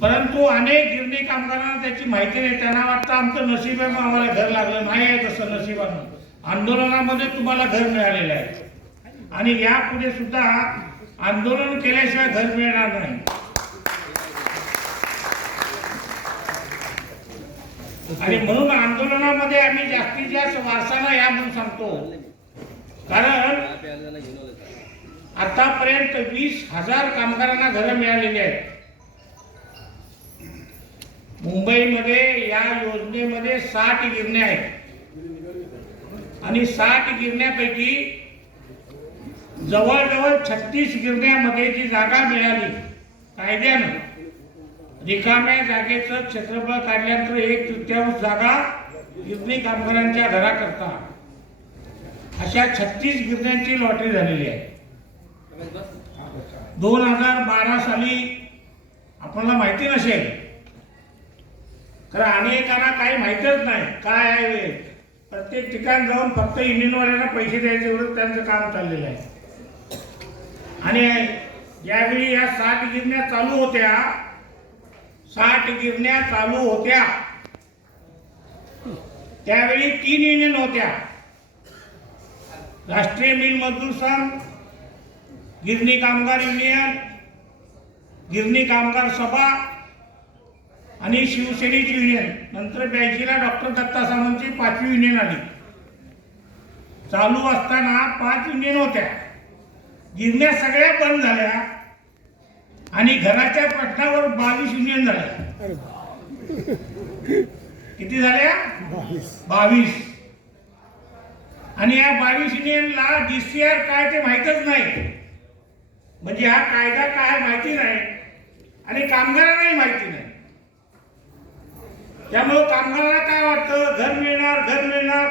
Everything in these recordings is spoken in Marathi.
परंतु अनेक गिरणी कामगारांना त्याची माहिती नाही. त्यांना वाटतं आमचं नशीब आहे मग आम्हाला घर लागलं. नाही आहे तसं नशिबानं आंदोलनामध्ये तुम्हाला घर मिळालेलं आहे. आणि यापुढे सुद्धा आंदोलन केल्याशिवाय घर मिळणार नाही. आणि म्हणून आंदोलनामध्ये आम्ही जास्तीत जास्त वारसाना या म्हणून सांगतो. कारण आतापर्यंत वीस हजार कामगारांना घरं मिळालेली आहेत. मुंबईमध्ये या योजनेमध्ये साठ गिरण्या आहेत. आणि साठ गिरण्यापैकी जवळजवळ छत्तीस गिरण्यामध्ये जी जागा मिळाली कायद्यानं रिकाम्या जागेचं क्षेत्रफळ काढल्यानंतर एक तृतीयांश जागा गिरणी कामगारांच्या घराकरता. अशा छत्तीस गिरण्यांची लॉटरी झालेली आहे. दोन हजार बारा साली आपल्याला माहिती नसेल. कारण अनेकांना काही माहीतच नाही काय आहे प्रत्येक ठिकाणी जाऊन फक्त इंडियनवाल्यांना पैसे द्यायचे एवढं त्यांचं काम चाललेलं आहे. आणि ज्यावेळी या साठ गिरण्या चालू होत्या साठ गिरण्या चालू होत्या त्यावेळी तीन युनियन होत्या. राष्ट्रीय मिल मजदूर संघ गिरणी कामगार युनियन गिरणी कामगार सभा आणि शिवसेनेची युनियन. नंतर ब्याऐंशीला डॉक्टर दत्ता सामंतची पाचवी युनियन आली. चालू असताना पाच युनियन होत्या. गिरण्या सगळ्या बंद झाल्या आणि घराच्या प्रश्नावर बावीस युनियन झाल्या किती झाल्या? बावीस. आणि या बावीस युनियनला डीसीआर काय ते माहीतच नाही. म्हणजे हा कायदा काय माहिती नाही. आणि कामगारांनाही माहिती नाही. त्यामुळं कामगारांना काय वाटतं? घर मिळणार घर मिळणार.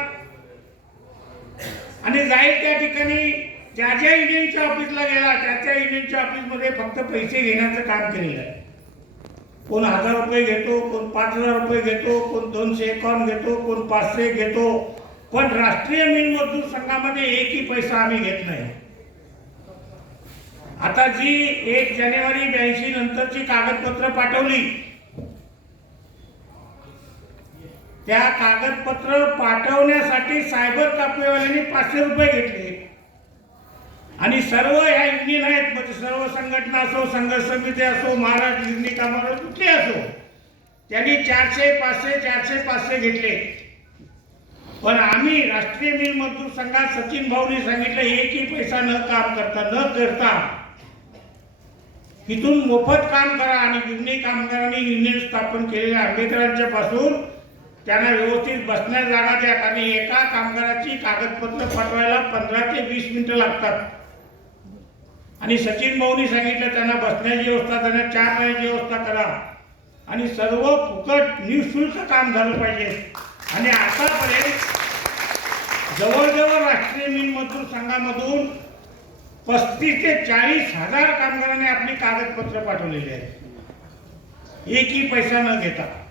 आणि जाईल त्या ठिकाणी ज्या ज्या युनियनच्या ऑफिसला गेला त्या त्या युनियनच्या ऑफिसमध्ये फक्त पैसे घेण्याचं काम केलेलं आहे. कोण हजार रुपये घेतो कोण पाच हजार रुपये घेतो कोण दोनशे एकावन्न घेतो कोण पाचशे घेतो. पण राष्ट्रीय मिल मजदूर संघामध्ये एकही पैसा आम्ही घेत नाही. आता जी एक जानेवारी ब्याऐंशी नंतरची कागदपत्र पाठवली त्या कागदपत्र पाठवण्यासाठी सायबर कापलेवाल्यांनी पाचशे रुपये घेतले. आणि सर्व ह्या युनियन आहेत म्हणजे सर्व संघटना असो संघर्ष समिती असो महाराष्ट्र गिरणी कामगार कुठले असो त्यांनी चारशे पाचशे चारशे पाचशे घेतले. पण आम्ही राष्ट्रीय मिल मजदूर संघात सचिन भाऊनी सांगितलं एकही पैसा न काम करता न करता इथून मोफत काम करा आणि गिरणी कामगारांनी युनियन स्थापन केलेल्या आंबेडकरांच्या पासून त्यांना व्यवस्थित बसण्या जागा द्या. आणि एका कामगाराची कागदपत्र पाठवायला पंधरा ते वीस मिनिटं लागतात. आणि सचिन भाऊनी सांगितलं त्यांना बसण्याची व्यवस्था त्यांना चार राहण्याची व्यवस्था करा. आणि सर्व फुकट निशुल्क काम झालं पाहिजे. आणि आतापर्यंत जवळजवळ राष्ट्रीय मिल मजदूर संघामधून पस्तीस ते चाळीस हजार कामगारांनी आपली कागदपत्र पाठवलेली आहेत. एकही पैसा न घेता.